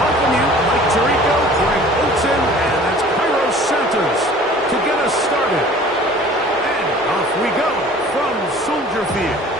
welcome you, Mike Tirico, Greg Olson, and that's Cairo Santos to get us started. And off we go from Soldier Field.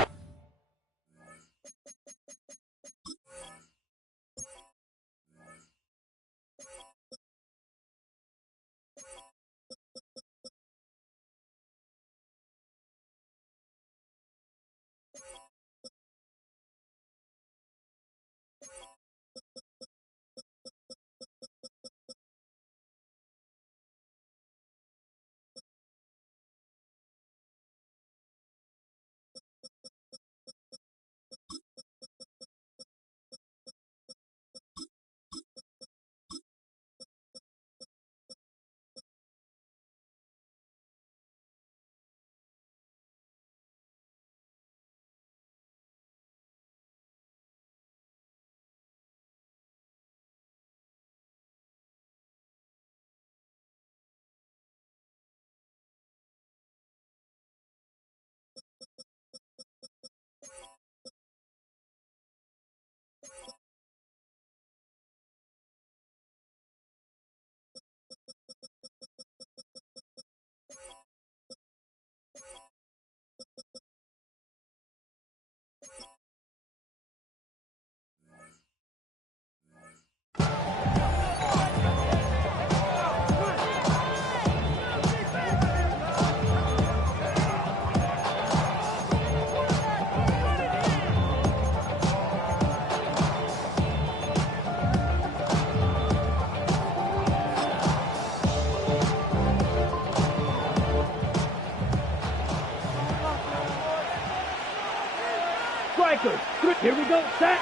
Here we go, set.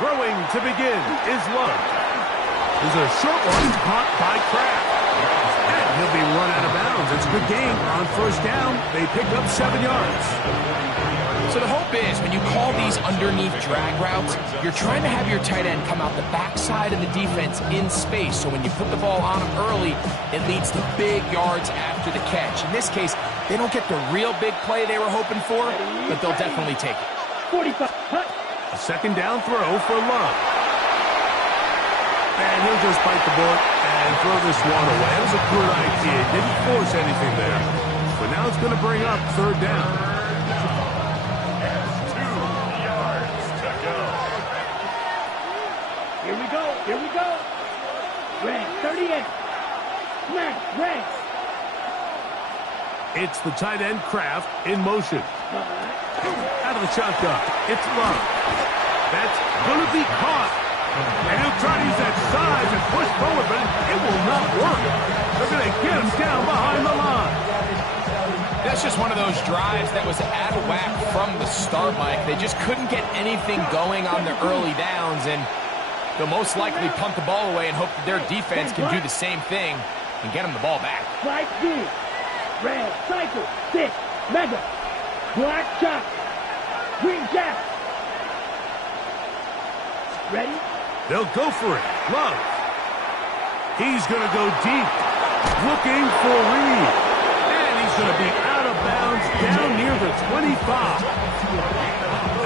Throwing to begin is Love. There's a short one caught by Kraft. And he'll be run out of bounds. It's a good game. On first down, they pick up 7 yards. So the hope is when you call these underneath drag routes, you're trying to have your tight end come out the backside of the defense in space. So when you put the ball on him early, it leads to big yards after the catch. In this case, they don't get the real big play they were hoping for, but they'll definitely take it. 45. A second down throw for Love. And he'll just bite the bullet and throw this one away. It was a good idea. Didn't force anything there. But now it's going to bring up third down. 2 yards to go. Here we go. Here we go. Red, 38. Smash, red. It's the tight end Kraft in motion. Out of the shotgun. It's Love. That's going to be caught. And he'll try to use that size and push forward, but it will not work. They're going to get him down behind the line. That's just one of those drives that was out of whack from the start, Mike. They just couldn't get anything going on the early downs, and they'll most likely punt the ball away and hope that their defense can do the same thing and get them the ball back. Black D. Red, cycle, 6, mega. Black chop. Green jack. Ready? They'll go for it. Love. He's going to go deep. Looking for Reed. And he's going to be out of bounds down near the 25.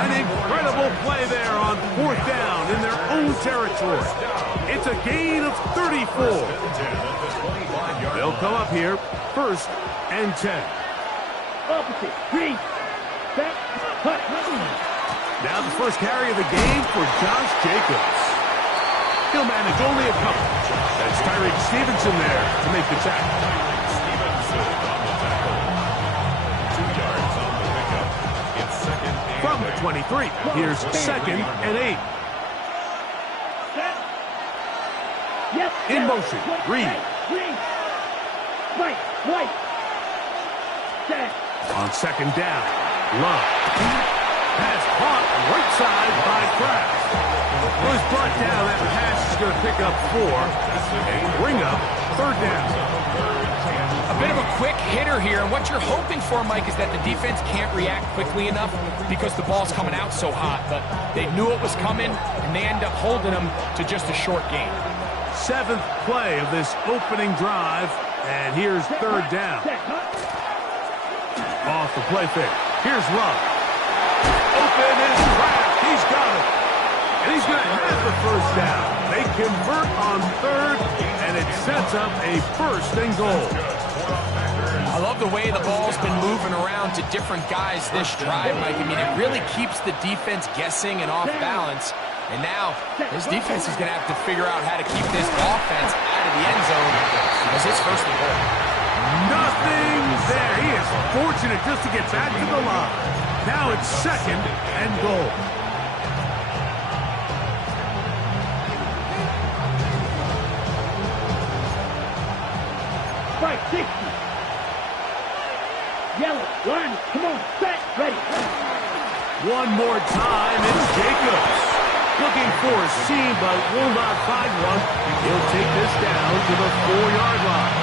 An incredible play there on fourth down in their own territory. It's a gain of 34. They'll come up here, 1st and 10. Opposite. Green. Back. Hut. Now the first carry of the game for Josh Jacobs. He'll manage only a couple. That's Tyreek Stevenson there to make the tackle. Stevenson on the tackle. 2 yards on the pickup. It's second and From the 23, here's 2nd and 8. Set. Yes. In motion, Reed. Green. White. Set. On 2nd down, Love. Pass caught right side by Kraft. Was brought down. That pass is going to pick up 4 and bring up 3rd down. A bit of a quick hitter here, and what you're hoping for, Mike, is that the defense can't react quickly enough because the ball's coming out so hot. But they knew it was coming, and they end up holding them to just a short game. 7th play of this opening drive, and here's 3rd down. Off the play fake. Here's Love. Open is Kraft. He's got it. And he's going to have the first down. They convert on third, and it sets up a first and goal. I love the way the ball's been moving around to different guys this drive, Mike. I mean, it really keeps the defense guessing and off balance. And now, this defense is going to have to figure out how to keep this offense out of the end zone as it's first and goal. Nothing there. He is fortunate just to get back to the line. Now it's second and goal. Right, 60. Yellow, line, come on, set, ready. One more time, it's Jacobs. Looking for a seam, but will not find one. He'll take this down to the 4-yard line.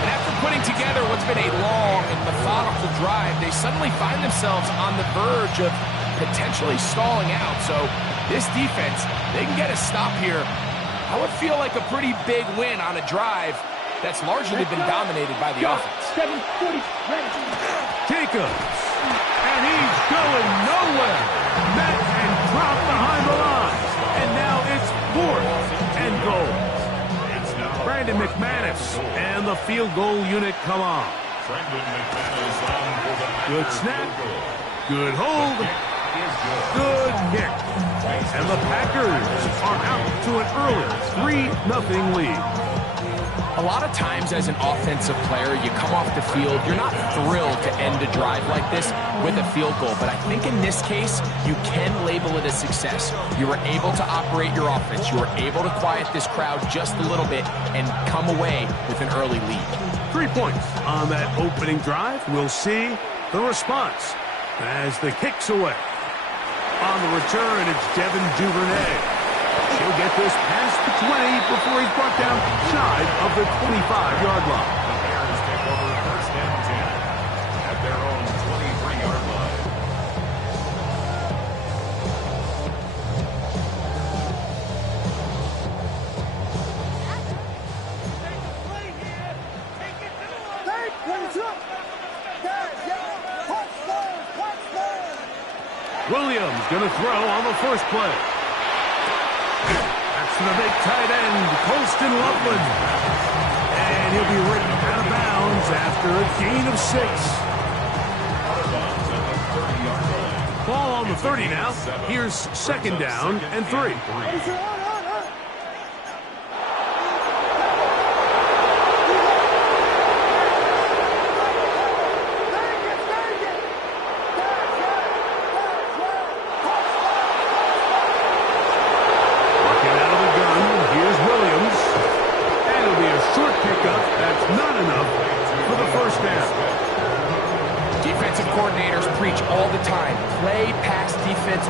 And after putting together what's been a long and methodical drive, they suddenly find themselves on the verge of potentially stalling out. So this defense, they can get a stop here. I would feel like a pretty big win on a drive that's largely been dominated by the offense. 740, ready. Jacobs, and he's going nowhere. Met and dropped behind the line. And now it's fourth and goal. Brandon McManus and the field goal unit come on. Good snap. Good hold. Good kick. And the Packers are out to an early 3-0 lead. A lot of times as an offensive player, you come off the field, you're not thrilled to end a drive like this with a field goal. But I think in this case, you can label it a success. You were able to operate your offense. You were able to quiet this crowd just a little bit and come away with an early lead. 3 points on that opening drive. We'll see the response as the kick's away. On the return, it's Devin Duvernay. He'll get this past the 20 before he's brought down shy of the 25-yard line. The Bears take over first and 10 at their own 23-yard line. Williams going to throw on the first play. That's to the big tight end, Colston Loveland. And he'll be written out of bounds after a gain of 6. Ball on the 30 now. Here's second down and 3.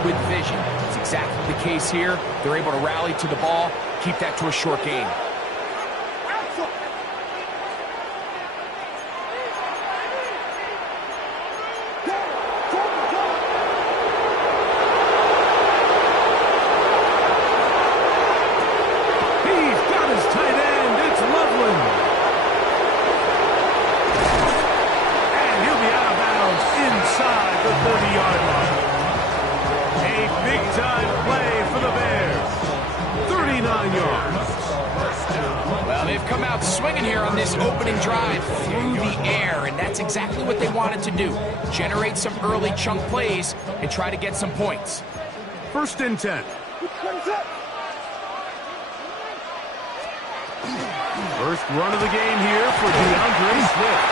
With vision. It's exactly the case here. They're able to rally to the ball, keep that to a short gain. He's got his tight end. It's Loveland. And he'll be out of bounds inside the 30-yard line. Big-time play for the Bears. 39 yards. Well, they've come out swinging here on this opening drive through the air, and that's exactly what they wanted to do. Generate some early chunk plays and try to get some points. First and 10. First run of the game here for DeAndre Swift.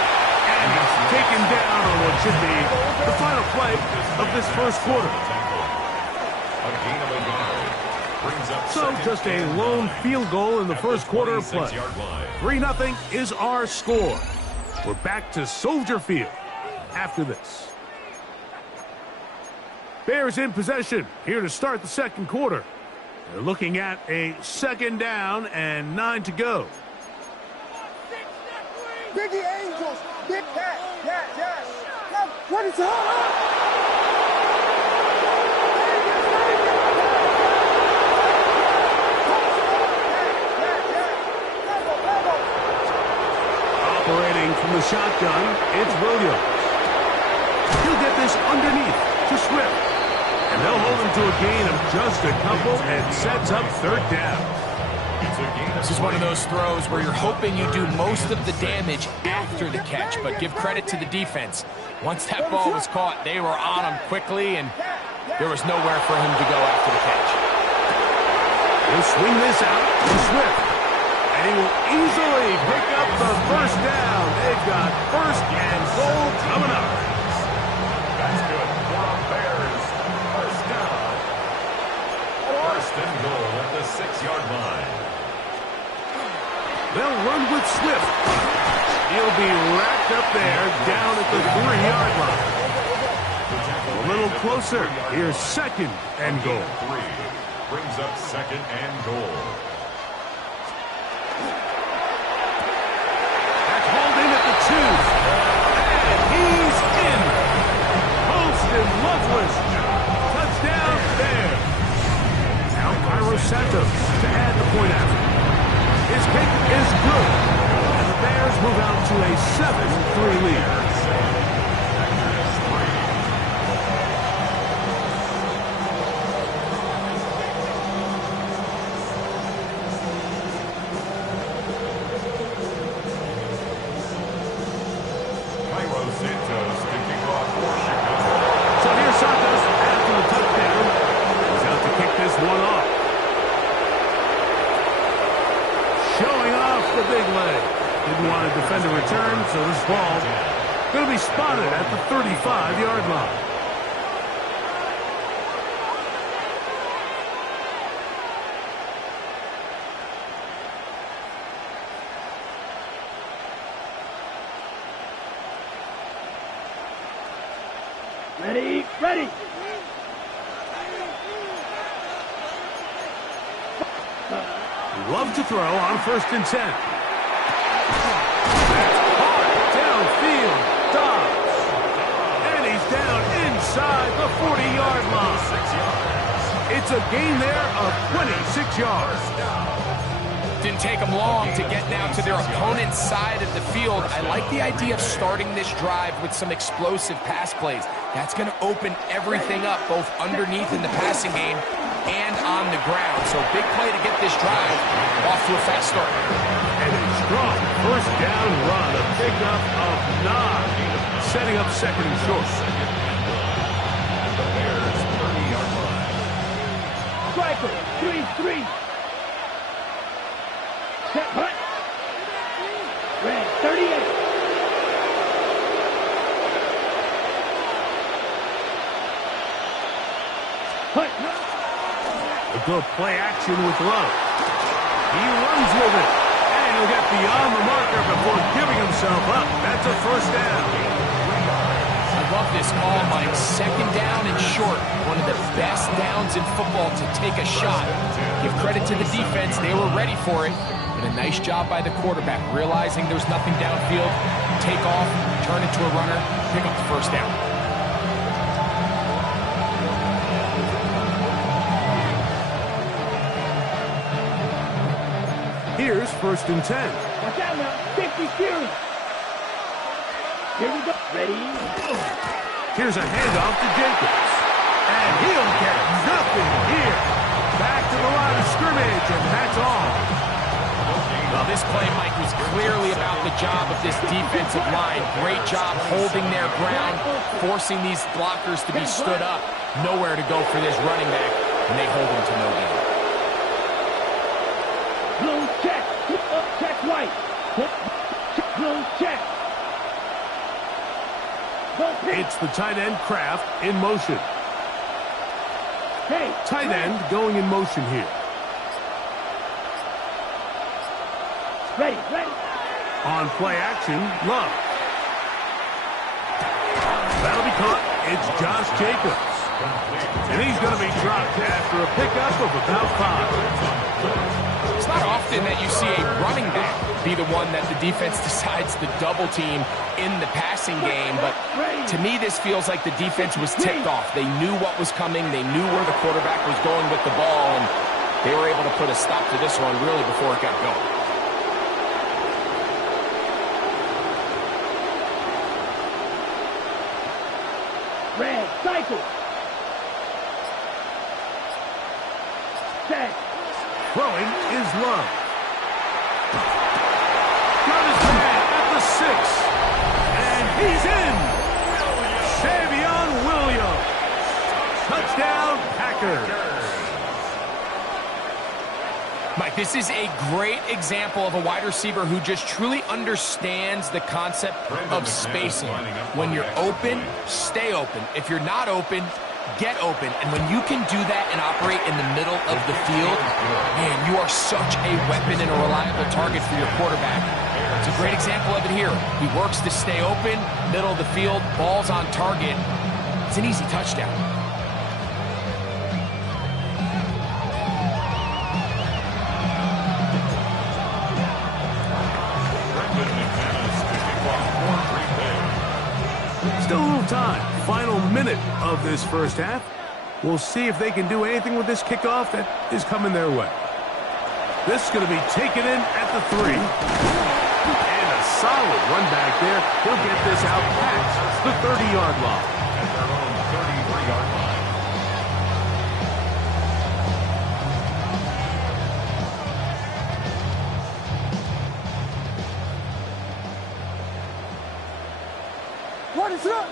And he's taken down on what should be the final play of this first quarter. So just a lone field goal in the first quarter of play. 3-0 is our score. We're back to Soldier Field after this. Bears in possession here to start the second quarter. They're looking at a second down and 9 to go. Biggie Angels, big cat, yes. What is up? Operating from the shotgun, it's Williams. He'll get this underneath to Swift. And They'll hold him to a gain of just a couple and sets up third down. This is one of those throws where you're hoping you do most of the damage after the catch, but give credit to the defense. Once that ball was caught, they were on him quickly, and there was nowhere for him to go after the catch. He'll swing this out to Swift, and he will easily pick up the first down. They've got first and goal coming up. That's good for our Bears. First down. First and goal at the 6-yard line. They'll run with Swift. He'll be racked up there down at the 3-yard line. A little closer. Here's second and goal. Brings up second and goal. That's hauled in at the 2. And he's in. Posted Loveless. Touchdown there. Now Cairo Santos to add the point after. His kick is good. And the Bears move out to a 7-3 lead. Defender return, so this ball going to be spotted at the 35-yard line. Ready, ready. Love to throw on 1st and 10. Downfield, Dobbs. And he's down inside the 40-yard line. It's a gain there of 26 yards. Didn't take them long to get now to their opponent's side of the field. I like the idea of starting this drive with some explosive pass plays. That's going to open everything up, both underneath in the passing game and on the ground. So big play to get this drive off to a fast start. And a strong first down run, a pickup of 9, setting up second and short. At the Bears' 30-yard line. Striker, 3-3. Set punt. Red, 38. Punt. A good play action with Love. He runs with it. And he'll get beyond the marker before giving himself up. That's a first down. I love this call, Mike. Second down and short. One of the best downs in football to take a shot. Give credit to the defense. They were ready for it. And a nice job by the quarterback, realizing there's nothing downfield. Take off, turn it to a runner, pick up the first down. Here's 1st and 10. Watch out now. 50 series. Here we go. Ready? Here's a handoff to Jacobs. And he'll get nothing here. Back to the line of scrimmage, and that's all. Well, this play, Mike, was clearly about the job of this defensive line. Great job holding their ground, forcing these blockers to be stood up. Nowhere to go for this running back, and they hold him to no gain. Blue check. Check white. Blue check. It's the tight end Kraft in motion. Hey, Tight end going in motion here. ready, ready. On play action, Love. That'll be caught. It's Josh Jacobs. And he's going to be dropped after a pickup of about 5. It's not often that you see a running back be the one that the defense decides to double team in the passing game, but to me this feels like the defense was tipped off. They knew what was coming, they knew where the quarterback was going with the ball, and they were able to put a stop to this one really before it got going. Red, cycle. Set. Throwing is Love. Got his man at the 6. And he's in. Savion Williams. Touchdown, Packers. Mike, this is a great example of a wide receiver who just truly understands the concept of spacing. When you're open, stay open. If you're not open, get open. And when you can do that and operate in the middle of the field, man, you are such a weapon and a reliable target for your quarterback. It's a great example of it here. He works to stay open, middle of the field, ball's on target. It's an easy touchdown. Still a little time. Final minute of this first half. We'll see if they can do anything with this kickoff that is coming their way. This is going to be taken in at the 3. And a solid run back there. He'll get this out past the 30-yard line. At their own 33-yard line. What is up?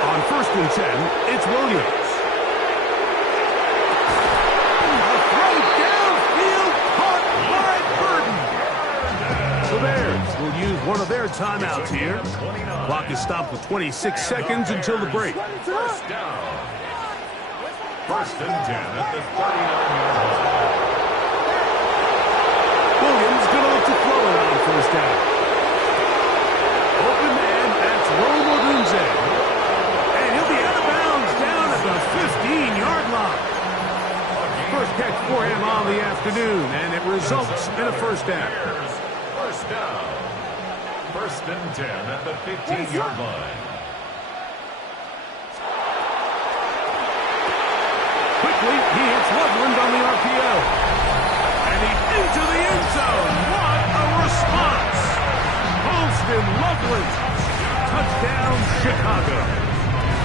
On 1st and 10, it's Williams. A throw downfield caught by Burton. The Bears will use one of their timeouts here. Clock is stopped with 26 seconds until the break. First down. 1st and 10 at the 39-yard line. Williams going to look to throw it on 1st down. Open man, that's Roma Dunze. And he'll be out of bounds down at the 15-yard line. First catch for him on the afternoon, and it results in a 1st down. First down. 1st and 10 at the 15-yard line. Quickly, he hits Loveland on the RPO. And he's into the end zone. What a response. Holston Loveland. Touchdown, Chicago.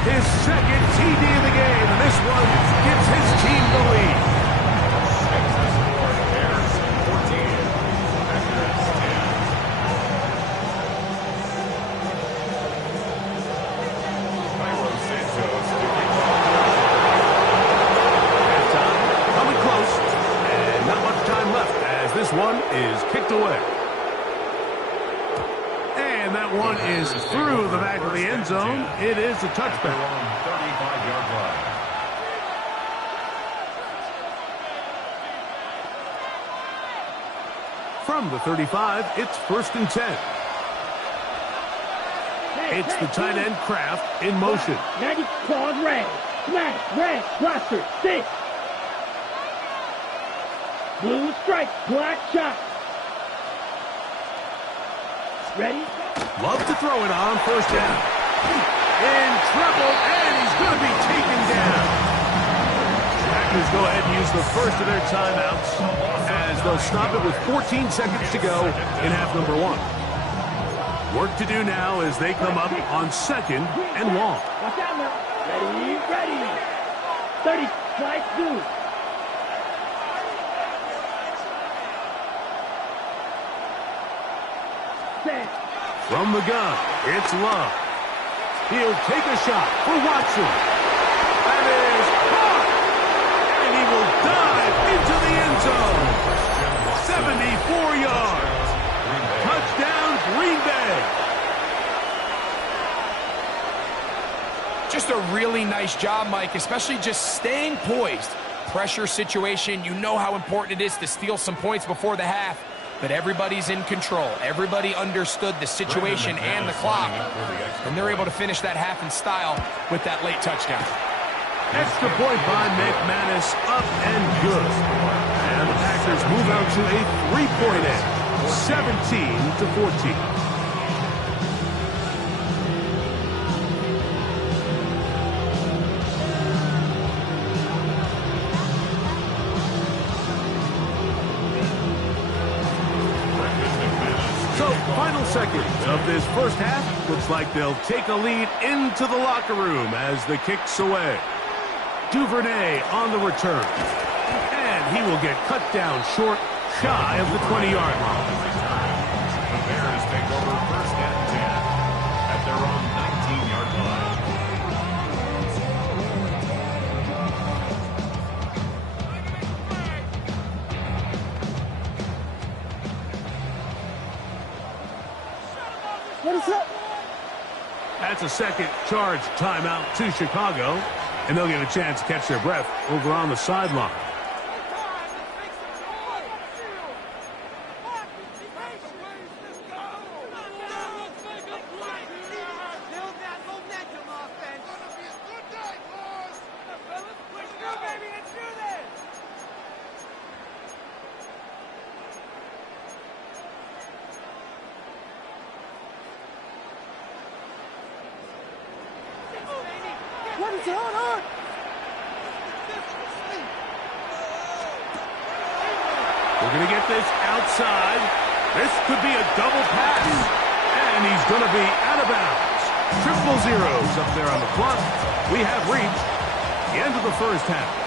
His 2nd TD of the game, and this one gives his team the lead. Makes the score. Bears 14. Packers 10. Bayo Santos to kick off. Halftime coming close, and not much time left as this one is kicked away. And that one is through the back of the end zone. It is a touchback. On 35-yard line. From the 35, it's 1st and 10. It's the tight end Kraft in motion. 90 claws red. Smash, red, roster, 6. Blue stripe, black shot. Ready? Love to throw it on 1st down. In trouble, and he's going to be taken down. Packers go ahead and use the first of their timeouts as they'll stop it with 14 seconds to go in half number 1. Work to do now as they come up on 2nd and long. Watch out now. Ready, ready. 30, slice through. Set. From the gun, it's Love. He'll take a shot for Watson. That is caught. And he will dive into the end zone. 74 yards. Touchdown, Green Bay. Just a really nice job, Mike, especially just staying poised. Pressure situation, you know how important it is to steal some points before the half. But everybody's in control. Everybody understood the situation and the clock. And they're able to finish that half in style with that late touchdown. Extra point by McManus, up and good. And the Packers move out to a 3-point edge, 17-14. seconds of this first half. Looks like they'll take a lead into the locker room as the kick's away. Duvernay on the return. And he will get cut down short, shy of the 20-yard line. The Bears take over first and 10 at their own 19-yard line. What is up? That's a second charge timeout to Chicago, and they'll get a chance to catch their breath over on the sideline. What is going on? We're going to get this outside. This could be a double pass. And he's going to be out of bounds. Triple zeros up there on the clock. We have reached the end of the first half.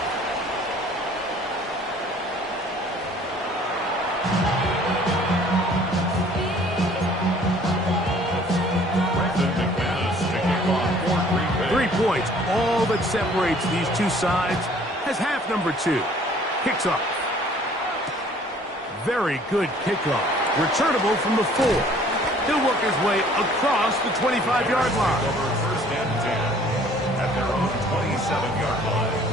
Points, all that separates these two sides, as half number 2 kicks off. Very good kickoff. Returnable from the 4. He'll work his way across the 25-yard line. Over first and 10 at their own 27-yard line.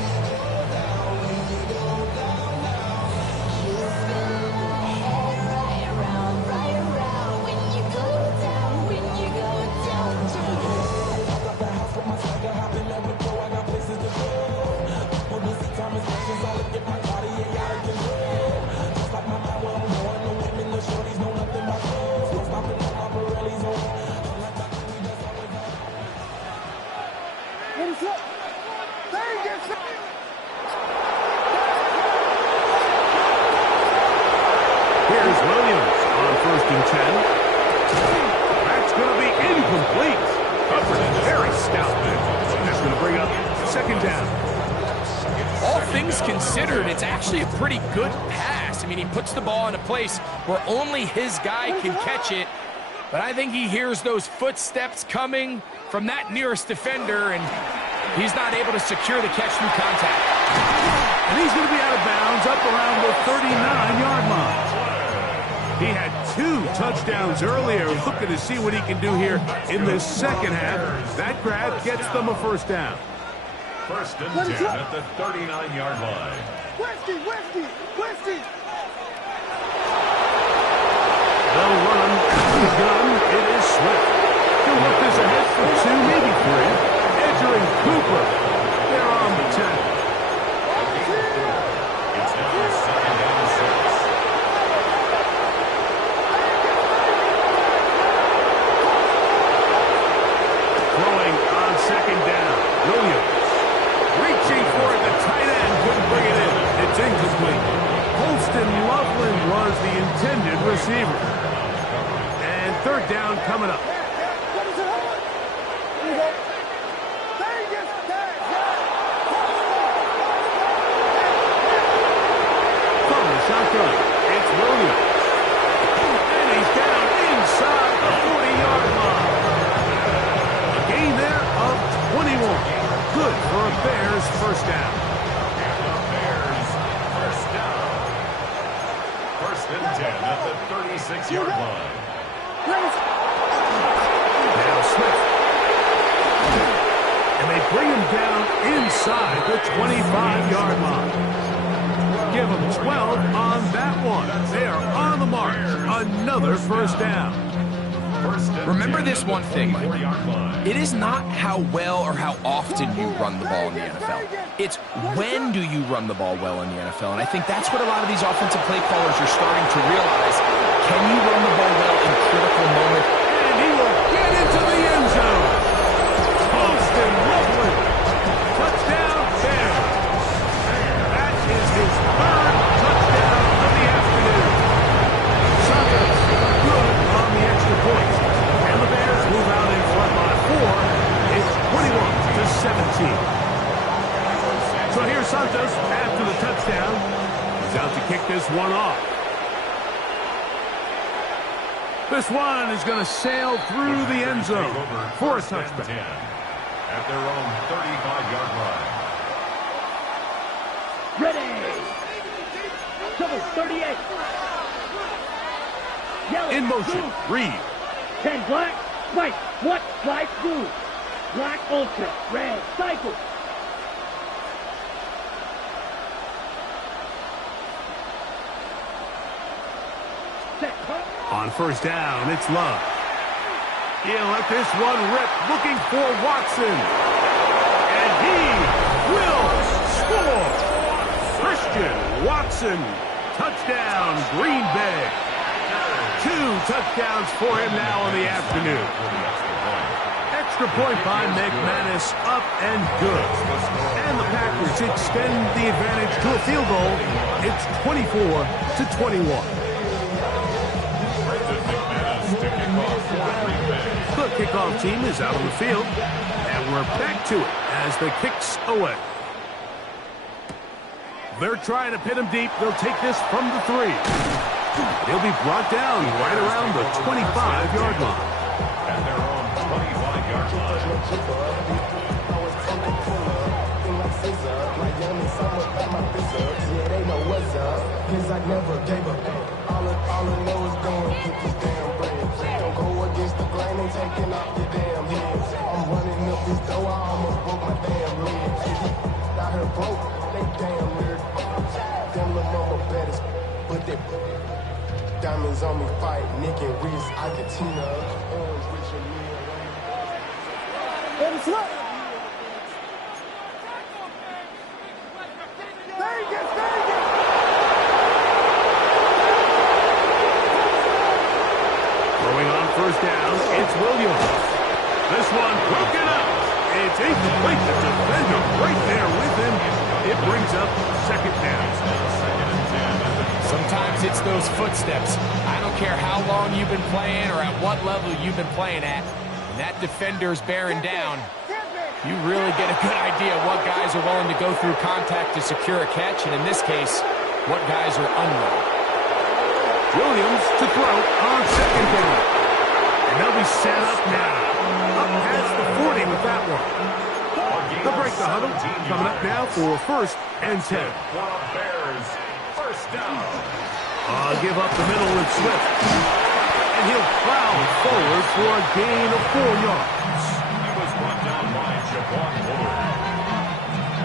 What is up? Vegas! Here's Williams on first and 10. That's going to be incomplete. Covered very stoutly. That's going to bring up second down. All things considered, it's actually a pretty good pass. I mean, he puts the ball in a place where only his guy can catch it. But I think he hears those footsteps coming from that nearest defender, and he's not able to secure the catch through contact. And he's going to be out of bounds up around the 39-yard line. He had 2 touchdowns earlier. Looking to see what he can do here in this second half. That grab gets them a first down. First and 10 at the 39-yard line. Westy! They'll run out of the gun. It is Swift. He'll look this ahead for 2, maybe 3. Edger and Cooper. They're on the 10. It's now second and 6. Throwing on second down. Williams. Reaching for it. The tight end couldn't bring it in. It's incomplete. Holston Loveland was the intended receiver. And third down coming up. What is it on? Here we go. Vegas! From the shotgun, it's Williams. And he's down inside the 40-yard line. A gain there of 21. Good for a Bears first down. And the Bears first down. First and 10 at the 36-yard line. Now Smith. And they bring him down inside the 25-yard line. Give them 12 on that one. They are on the march. Another first down. Remember this one thing, Mike. It is not how well or how often you run the ball in the NFL. It's when do you run the ball well in the NFL. And I think that's what a lot of these offensive play callers are starting to realize. Can you run the ball well in critical moments? And he will get into the end zone. Holston Loveland. Touchdown, Bears. That is his 3rd touchdown of the afternoon. Suckers good on the extra point. So here's Santos after the touchdown. He's out to kick this one off. This one is going to sail through the end zone for a touchback. At their own 35-yard line. Ready. Double 38. Yellow. In motion, Blue. Reed. 10 black. White. What? White. Blue. Black ultra. Red. Cycle. Set. On first down, it's Love. He'll let this one rip, looking for Watson. And he will score. Christian Watson, touchdown, Green Bay. 2 touchdowns for him now in the afternoon. Extra point by McManus, up and good. And the Packers extend the advantage to a field goal. It's 24-21. The kickoff team is out on the field, and we're back to it as the kick's away. They're trying to pin him deep. They'll take this from the 3. He'll be brought down right around the 25-yard line. At their own 25-yard Taking off your damn heads. I'm running up this door, I almost broke my damn legs. Got her broke, they damn weird. Them little mama better, but they diamonds on me fight, Nick and Reese, Argentina, orange, rich and me. Vegas, Vegas! Throwing on first down, it's Williams. This one broken up. It's incomplete. The defender right there with him. It brings up second down. Sometimes it's those footsteps. I don't care how long you've been playing or at what level you've been playing at. When that defender's bearing down, you really get a good idea of what guys are willing to go through contact to secure a catch, and in this case, what guys are unwilling. Williams to throw on second down. And they'll be set up now. Up past the 40 with that one. They'll break the huddle. Coming up now for first and 10. Bears, first down. Give up the middle with Swift. And he'll prowl forward for a gain of 4 yards. He was brought down by Javon Wood.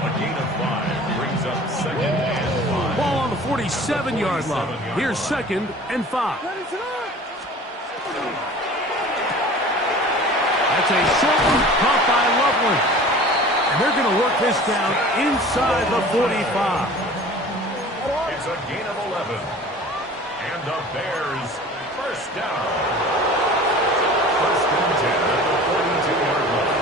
A gain of 5 brings up second and 5. Ball on the 47-yard line. Here's second and 5. That's a short one caught by Loveland. And they're going to work this down inside the 45. It's a gain of 11. And the Bears, first down. First and 10 at the 42-yard line.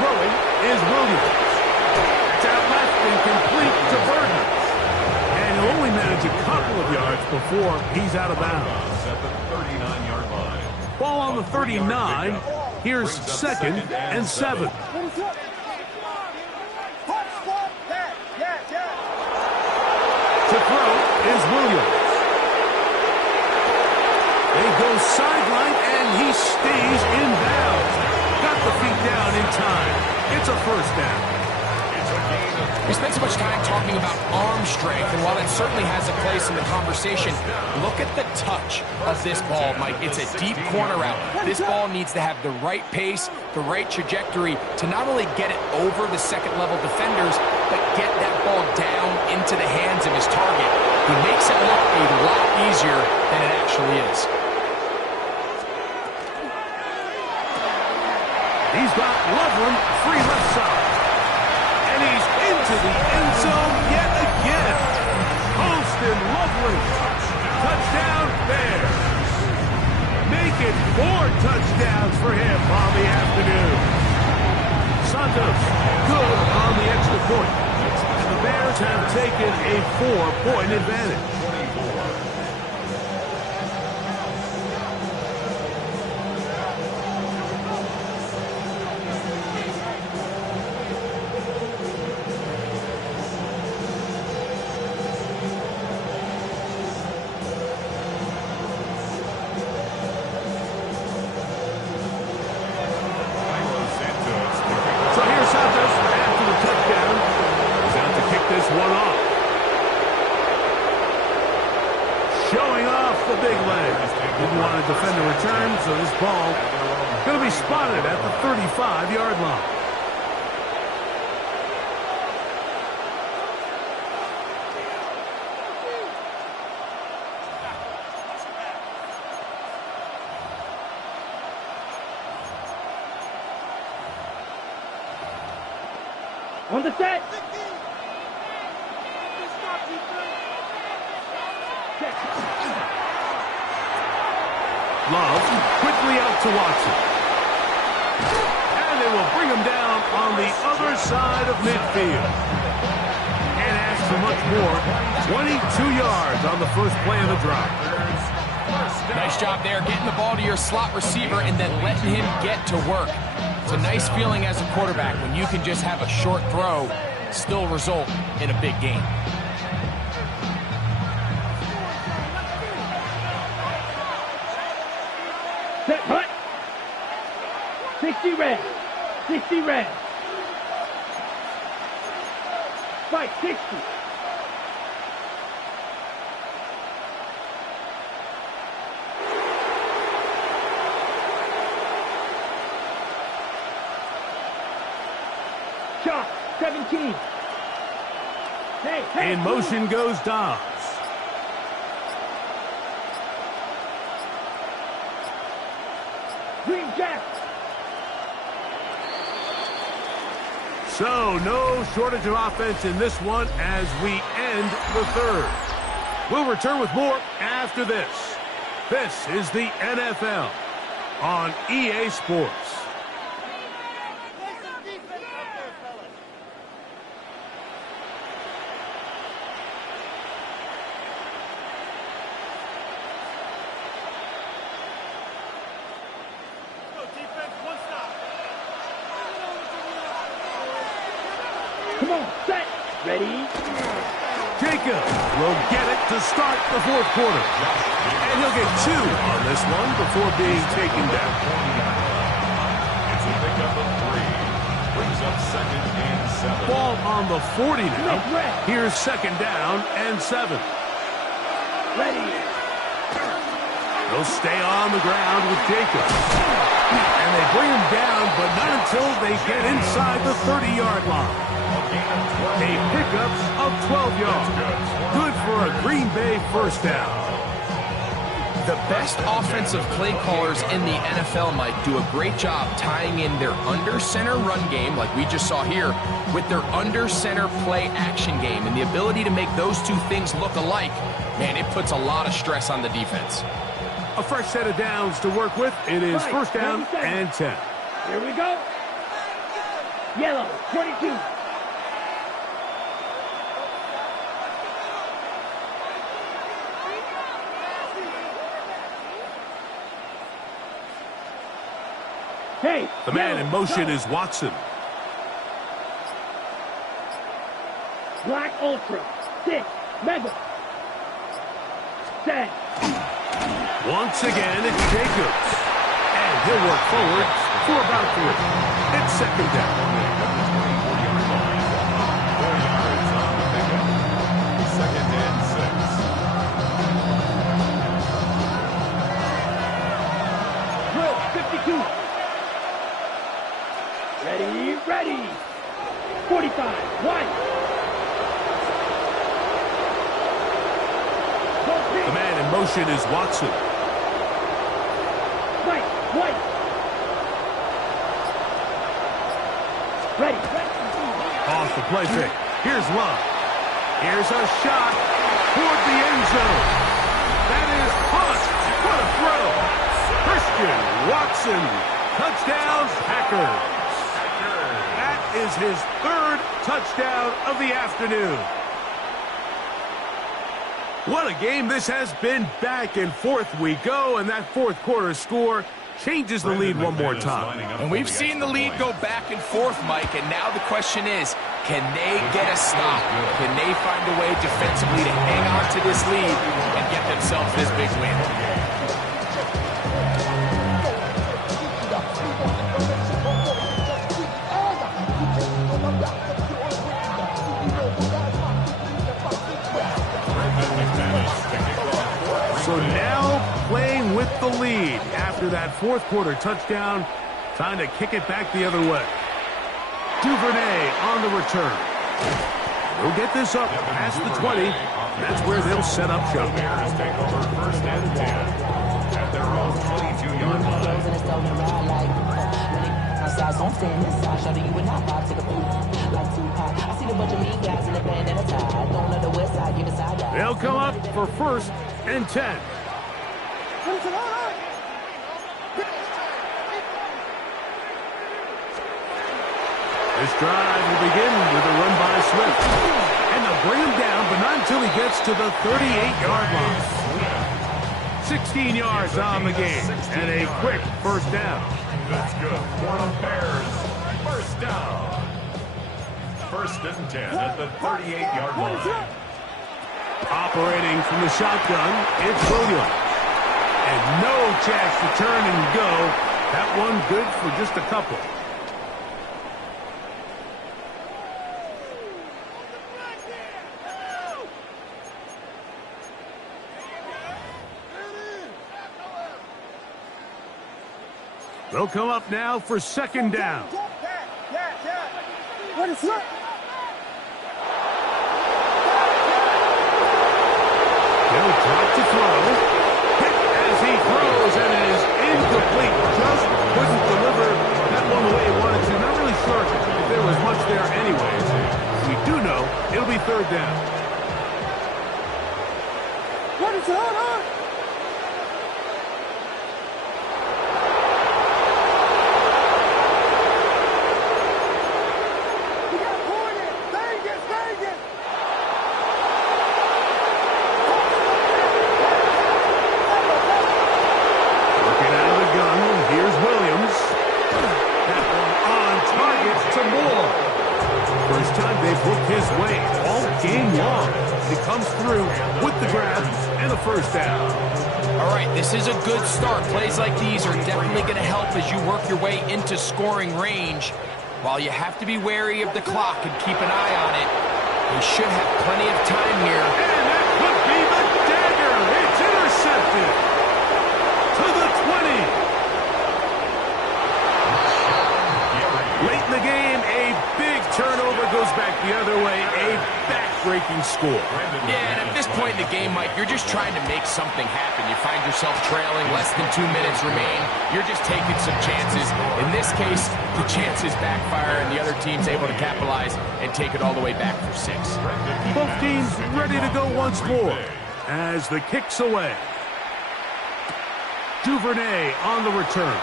Throwing is Williams. It's out left and complete to Burton. And he'll only manage a couple of yards before he's out of bounds. At the 39-yard line. Ball on the 39. Here's second and 7. To throw is Williams. They go sideline, and he stays in bounds. Got the feet down in time. It's a first down. We spent so much time talking about arm strength, and while it certainly has a place in the conversation, look at the touch of this ball, Mike. It's a deep corner route. This ball needs to have the right pace, the right trajectory to not only get it over the second-level defenders, but get that ball down into the hands of his target. He makes it look a lot easier than it actually is. He's got Loveland free left side. And he's into the end zone yet again. Holston Loveland. Touchdown Bears. Make it 4 touchdowns for him on the afternoon. Santos good on the extra point. And the Bears have taken a 4-point advantage. the big leg. Didn't want to defend the return, so this ball going to be spotted at the 35-yard line. On the set. Love quickly out to Watson. And they will bring him down on the other side of midfield. Can't ask for much more. 22 yards on the first play of the drive. Nice job there getting the ball to your slot receiver and then letting him get to work. It's a nice feeling as a quarterback when you can just have a short throw, still result in a big game. Set, hut. 60 red. 60 red. Fight, 60. Shot, 17. Hey, In motion goes Dobbs. Green Jack. So, no shortage of offense in this one as we end the third. We'll return with more after this. This is the NFL on EA Sports. Come on, set. Ready. Jacob will get it to start the fourth quarter. And he'll get 2 on this one before being taken down. It's a pickup of 3. Brings up 2nd and 7. Ball on the 40 now. Here's 2nd down and 7. Ready. They'll stay on the ground with Jacob. And they bring him down, but not until they get inside the 30-yard line. A pickup of 12 yards. Good for a Green Bay first down. The best offensive play callers in the NFL might do a great job tying in their under-center run game, like we just saw here, with their under-center play action game. And the ability to make those two things look alike, man, it puts a lot of stress on the defense. A fresh set of downs to work with. It is first down and 10. Here we go. Yellow, 22. Hey, the man in motion is Watson. Black Ultra, 6, Mega. Set. Once again, it's Jacobs. And he'll work forward for about 3. It's 2nd down. 4 yards on the pickup. 2nd and 6. Drill, 52. Ready, ready. 45, white. The man in motion is Watson. White. Ready. Off the play fake. Here's Love. Here's a shot toward the end zone. That is punt. What a throw. Christian Watson. Touchdown, Packers. That is his 3rd touchdown of the afternoon. What a game this has been. Back and forth we go, and that fourth quarter score changes the lead one more time. And we've seen the lead go back and forth, Mike, and now the question is, can they get a stop? Can they find a way defensively to hang on to this lead and get themselves this big win? So now the lead after that fourth quarter touchdown. Time to kick it back the other way. Duvernay on the return. They'll get this up past the 20. That's where they'll set up shop. Bears take over first and 10 at their own 22-yard line. They'll come up for first and 10. This drive will begin with a run by Swift. And they'll bring him down, but not until he gets to the 38-yard line. 16 yards on the game, and a quick first down. That's good for the Bears. First down. First and 10 at the 38-yard line. Operating from the shotgun, it's Williams. And no chance to turn and go. That one good for just a couple. They'll come up now for second down. What is that? They'll drop to throw. Hit as he throws, and it is incomplete. Just couldn't deliver that one the way he wanted to. Not really sure if there was much there anyways. We do know it'll be third down. What is that? First down. All right, this is a good start. Plays like these are definitely going to help as you work your way into scoring range. While you have to be wary of the clock and keep an eye on it, they should have plenty of time here. And that could be the dagger. It's intercepted to the 20. Late in the game, a big turnover goes back the other way. A back-breaking score. Yeah, and at this point in the game, Mike, you're just trying to make something happen. You find yourself trailing, less than 2 minutes remain. You're just taking some chances. In this case, the chances backfire, and the other team's able to capitalize and take it all the way back for 6. Both teams ready to go once more as the kick's away. Duvernay on the return.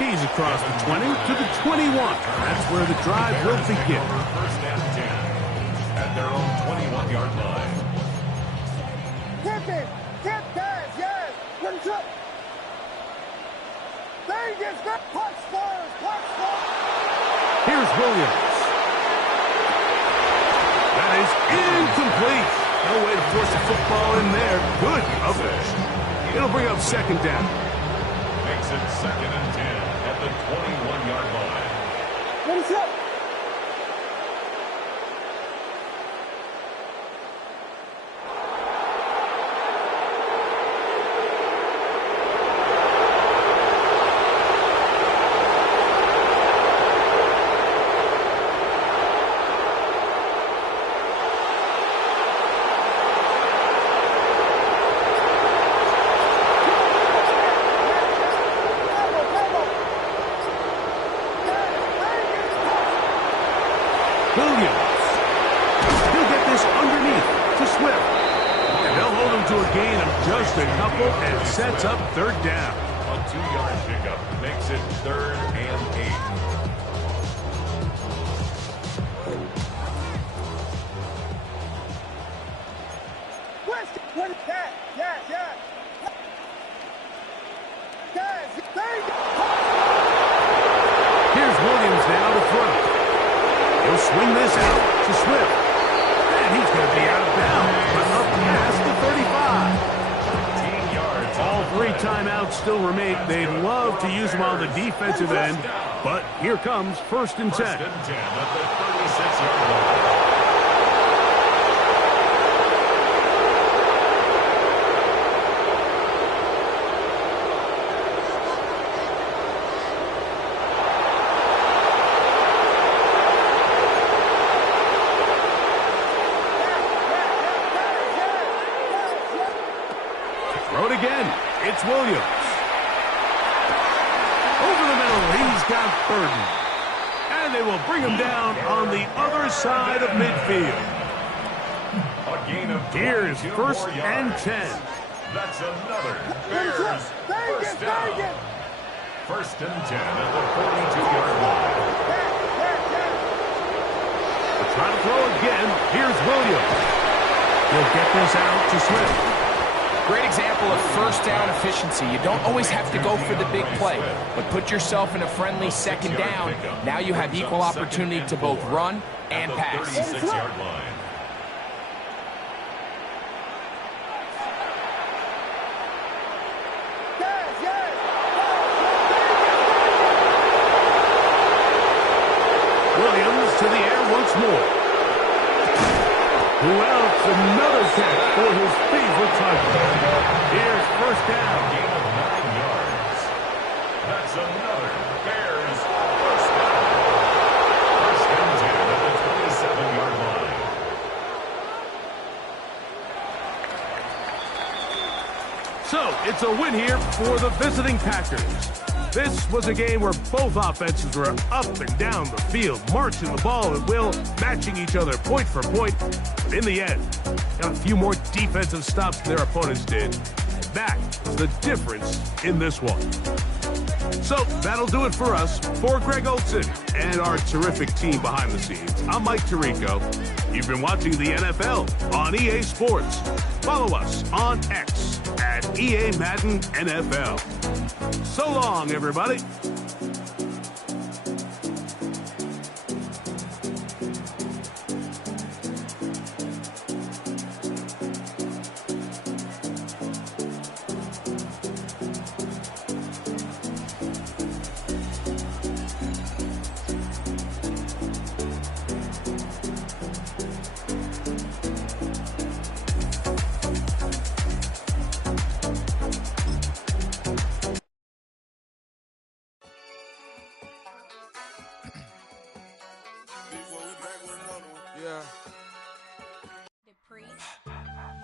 He's across the 20 to the 21. That's where the drive will begin. First and 10 at their own 21-yard line. Get it! Get that! Yes! What is up? Vegas, that punch first! Punch first! Here's Williams. That is incomplete. No way to force a football in there. Good coverage. It'll bring up second down. Makes it second and 10 at the 21-yard line. What is up? Williams. He'll get this underneath to Swift. And they'll hold him to a gain of just a couple and sets up third down. A 2-yard pickup makes it third and 8. West, what is that? Yes, yes. Guys, Here's Williams now to throw. He'll swing this out to Swift. And he's going to be out of bounds, but up past the 35. 15 yards. All 3 timeouts still remain. They'd love to use them on the defensive end, but here comes first and 10. First and 10 at the 36-yard line. it's Williams. Over the middle, he's got Burden. And they will bring him down on the other side of midfield. Here's 1st and 10. That's another Bears first down. 1st and 10 at the 42-yard line. They'll try to throw again. Here's Williams. He'll get this out to Swift. Great example of first down efficiency. You don't always have to go for the big play, but put yourself in a friendly 2nd down. Now you have equal opportunity to both run and pass. 36-yard line. Williams to the air once more. Well, it's another catch for his favorite touchdown. Here's 1st down. Gain of 9 yards. That's another Bears first down. 1st and 10 at the 27-yard line. So, it's a win here for the visiting Packers. This was a game where both offenses were up and down the field, marching the ball at will, matching each other point for point. But in the end, got a few more defensive stops than their opponents did. And that was the difference in this one. So, that'll do it for us. For Greg Olson and our terrific team behind the scenes, I'm Mike Tirico. You've been watching the NFL on EA Sports. Follow us on X at EA Madden NFL. So long, everybody.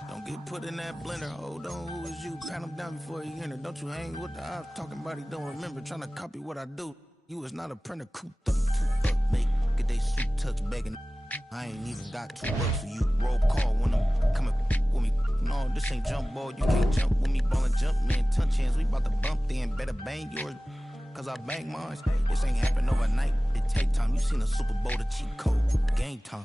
Don't get put in that blender. Hold on, who is you? Pat him down before he enter. Don't you hang with the ops talking about he don't remember. Trying to copy what I do. You is not a printer. Cooped up, make get they suit touch begging. I ain't even got $2 for you. Roll call when I'm coming with me. No, this ain't jump ball. You can't jump with me. Ballin' jump, man. Touch hands. We about to bump then. Better bang yours. Cause I bang mine. This ain't happen overnight. It take time. You seen a Super Bowl, the cheat code. Game time.